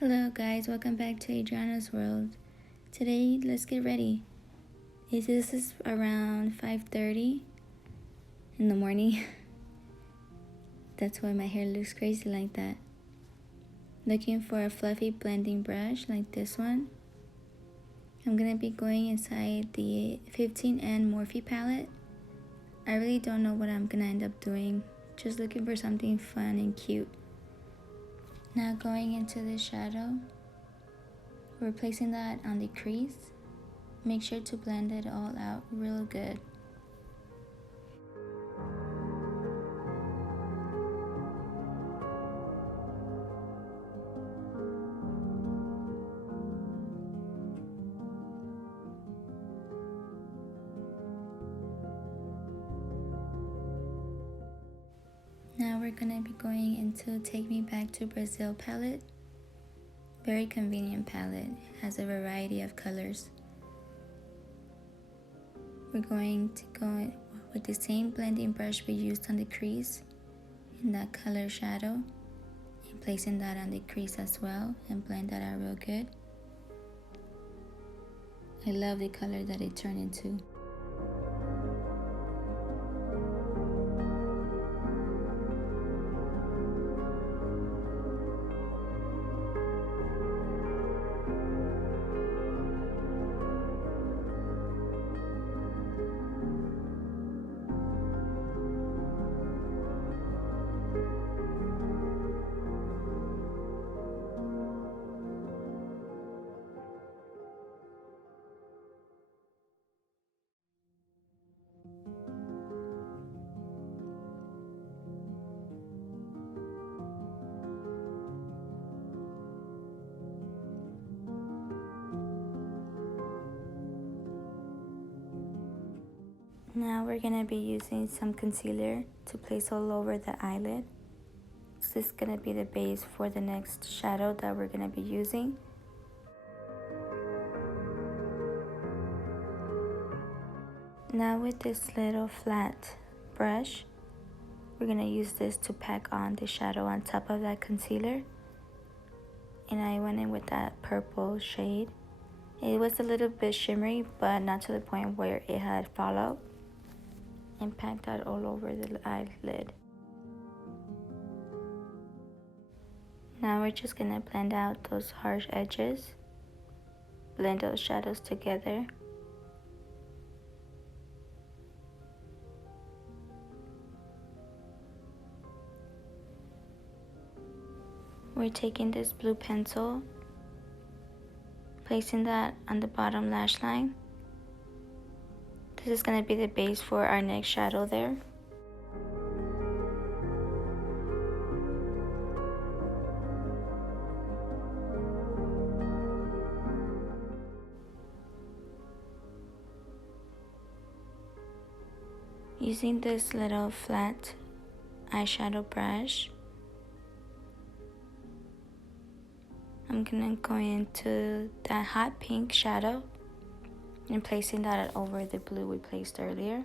Hello guys, welcome back to Adriana's World. Today, let's get ready. This is around 5:30 in the morning. That's why my hair looks crazy like that. Looking for a fluffy blending brush like this one. I'm gonna be going inside the 15N Morphe palette. I really don't know what I'm gonna end up doing. Just looking for something fun and cute. Now going into the shadow. We're placing that on the crease. Make sure to blend it all out real good. Now we're gonna be going into Take Me Back to Brazil palette. Very convenient palette, has a variety of colors. We're going to go with the same blending brush we used on the crease in that color shadow and placing that on the crease as well and blend that out real good. I love the color that it turned into. Now we're going to be using some concealer to place all over the eyelid. This is going to be the base for the next shadow that we're going to be using. Now with this little flat brush, we're going to use this to pack on the shadow on top of that concealer. And I went in with that purple shade. It was a little bit shimmery, but not to the point where it had fallout. And packed that all over the eyelid. Now we're just gonna blend out those harsh edges. Blend those shadows together. We're taking this blue pencil, placing that on the bottom lash line. This is going to be the base for our next shadow there. Using this little flat eyeshadow brush, I'm going to go into that hot pink shadow and placing that over the blue we placed earlier.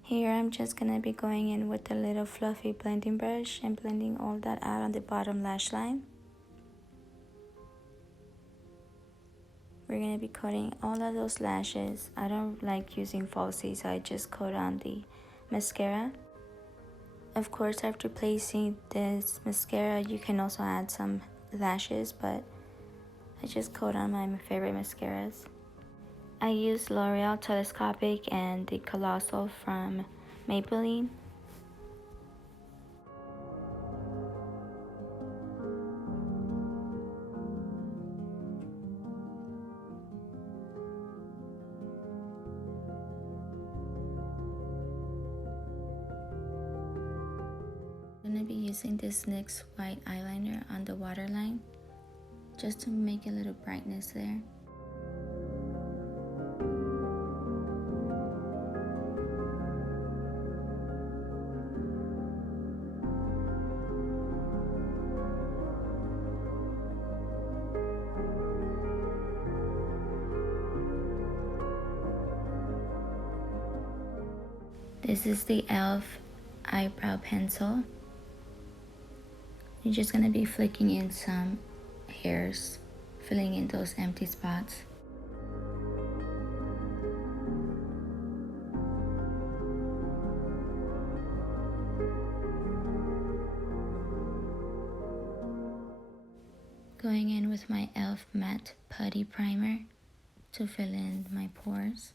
Here I'm just going to be going in with a little fluffy blending brush and blending all that out on the bottom lash line. We're going to be coating all of those lashes. I don't like using falsies, so I just coat on the mascara. Of course, after placing this mascara, you can also add some lashes, but I just coat on my favorite mascaras. I use L'Oreal Telescopic and the Colossal from Maybelline. I'm going to be using this NYX white eyeliner on the waterline just to make a little brightness there. This is the e.l.f. eyebrow pencil. You're just going to be flicking in some hairs, filling in those empty spots. Going in with my e.l.f. matte putty primer to fill in my pores.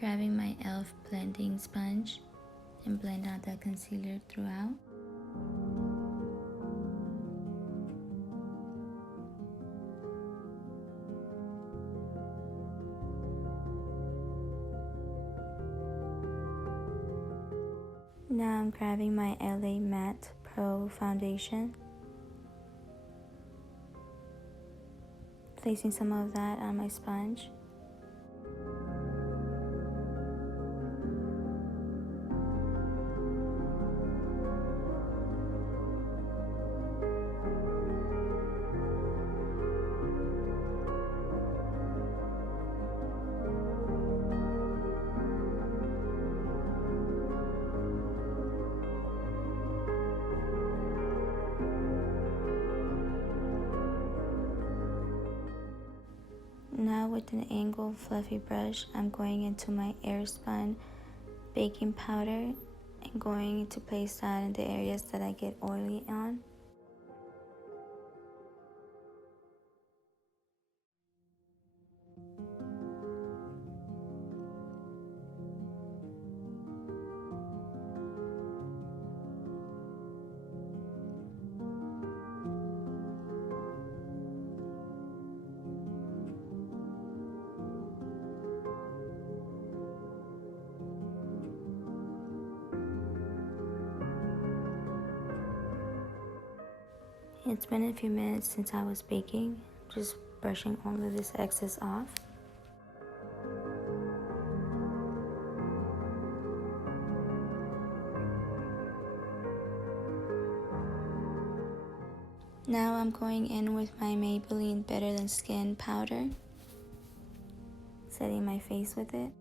Grabbing my e.l.f. blending sponge and blend out that concealer throughout. Now I'm grabbing my LA Matte Pro foundation, placing some of that on my sponge. Now with an angled fluffy brush, I'm going into my airspun baking powder and going to place that in the areas that I get oily on. It's been a few minutes since I was baking, just brushing all of this excess off. Now I'm going in with my Maybelline Better Than Skin powder, setting my face with it.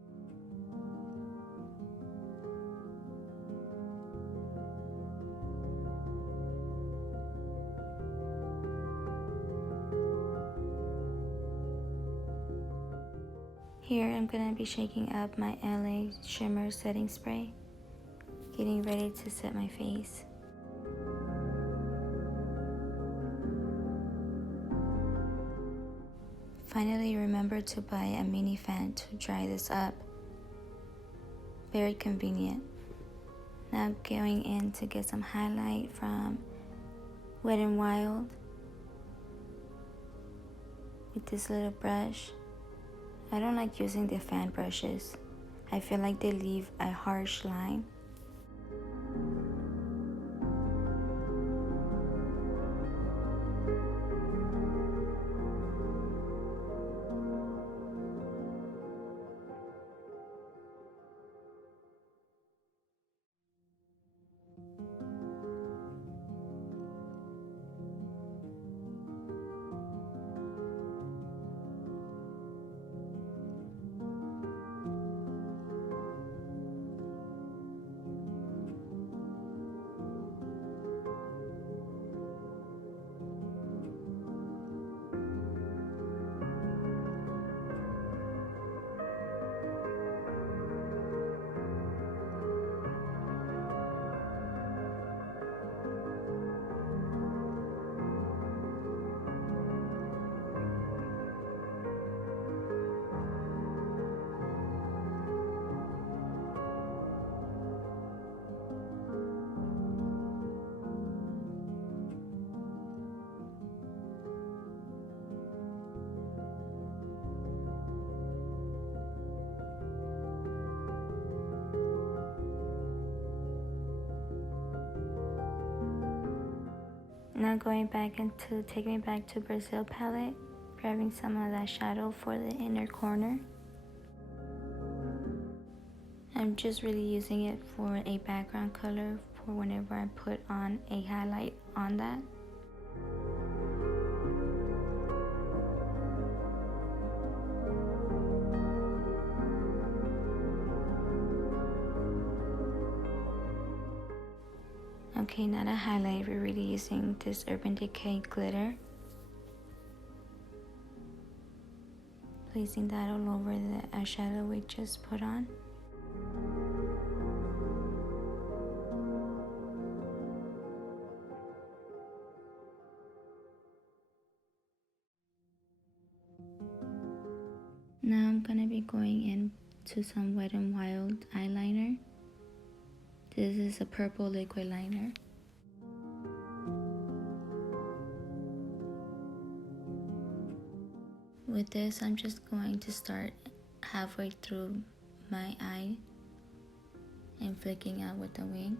Here I'm going to be shaking up my LA Shimmer Setting Spray, getting ready to set my face. Finally, remember to buy a mini fan to dry this up. Very convenient. Now going in to get some highlight from Wet n Wild with this little brush. I don't like using the fan brushes. I feel like they leave a harsh line. Now going back into Take Me Back to Brazil palette, grabbing some of that shadow for the inner corner. I'm just really using it for a background color for whenever I put on a highlight on that. Okay, now to highlight, we're really using this Urban Decay glitter. Placing that all over the eyeshadow we just put on. Now I'm gonna be going into some Wet n Wild eyeliner. This is a purple liquid liner. With this, I'm just going to start halfway through my eye and flicking out with the wing.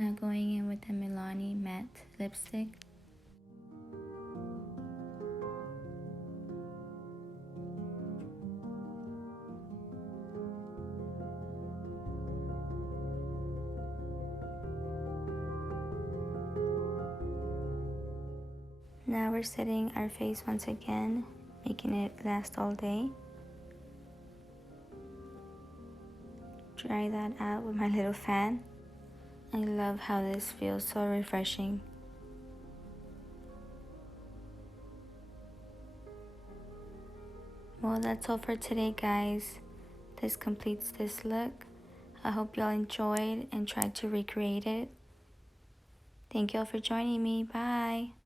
Now going in with the Milani matte lipstick. Now we're setting our face once again, making it last all day. Try that out with my little fan. I love how this feels so refreshing. Well, that's all for today, guys. This completes this look. I hope y'all enjoyed and tried to recreate it. Thank y'all for joining me. Bye.